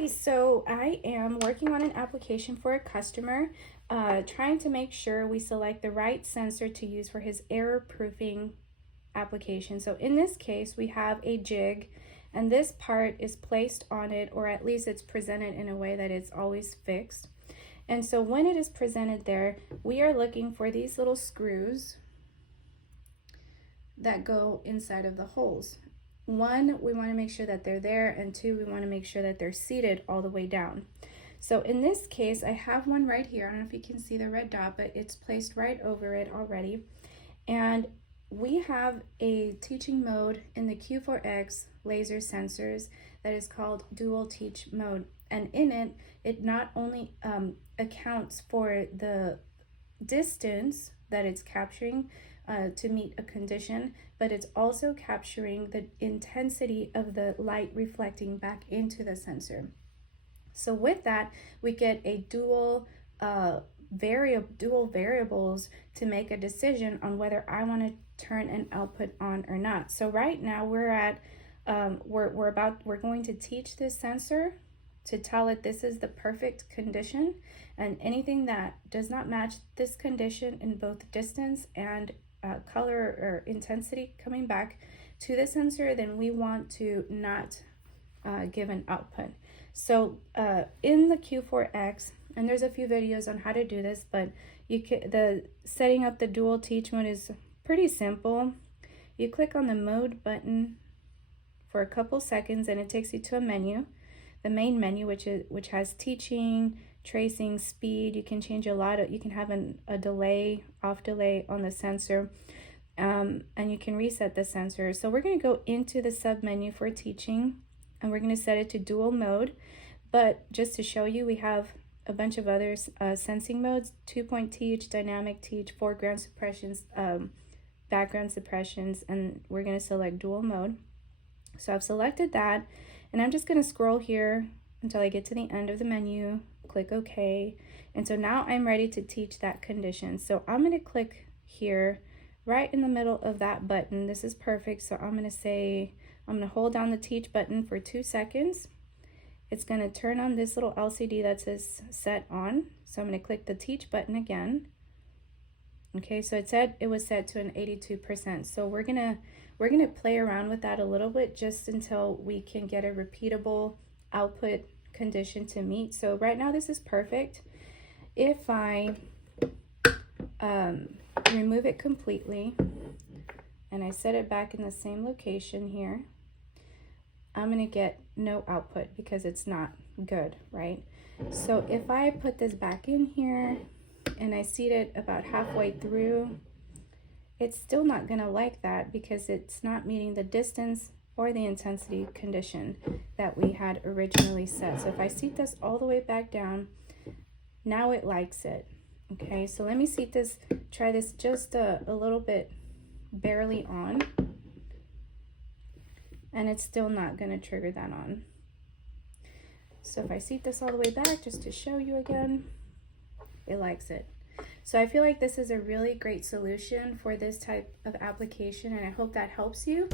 Hi, so I am working on an application for a customer, trying to make sure we select the right sensor to use for his error-proofing application. So in this case, we have a jig, and this part is placed on it, or at least it's presented in a way that it's always fixed. And so when it is presented there, we are looking for these little screws that go inside of the holes. One, we want to make sure that they're there, and two, we want to make sure that they're seated all the way down. So in this case, I have one right here. I don't know if you can see the red dot, but it's placed right over it already. And we have a teaching mode in the Q4X laser sensors that is called dual teach mode. And in it, it not only accounts for the distance that it's capturing to meet a condition, but it's also capturing the intensity of the light reflecting back into the sensor. So with that, we get a dual variables to make a decision on whether I want to turn an output on or not. So right now we're at we're going to teach this sensor to tell it this is the perfect condition, and anything that does not match this condition in both distance and color or intensity coming back to the sensor, then we want to not give an output. So in the Q4X, and there's a few videos on how to do this, but the setting up the dual teach mode is pretty simple. You click on the mode button for a couple seconds and it takes you to a menu, the main menu, which has teaching, tracing, speed. You can change a lot of, you can have a delay, off delay on the sensor, and you can reset the sensor. So we're going to go into the sub menu for teaching, and we're going to set it to dual mode. But just to show you, we have a bunch of other sensing modes: 2-point teach, dynamic teach, foreground suppressions, background suppressions, and we're going to select dual mode. So I've selected that, and I'm just going to scroll here until I get to the end of the menu, click OK. And so now I'm ready to teach that condition. So I'm going to click here right in the middle of that button. This is perfect. So I'm going to hold down the teach button for 2 seconds. It's going to turn on this little LCD that says set on. So I'm going to click the teach button again. Okay, so it said it was set to an 82%. So we're gonna play around with that a little bit just until we can get a repeatable output condition to meet. So right now this is perfect. If I remove it completely and I set it back in the same location here, I'm gonna get no output because it's not good, right? So if I put this back in here and I seat it about halfway through, it's still not gonna like that because it's not meeting the distance or the intensity condition that we had originally set. So if I seat this all the way back down, now it likes it. Okay, so let me seat this, try this just a little bit barely on, and it's still not gonna trigger that on. So if I seat this all the way back just to show you again, it likes it. So I feel like this is a really great solution for this type of application, and I hope that helps you.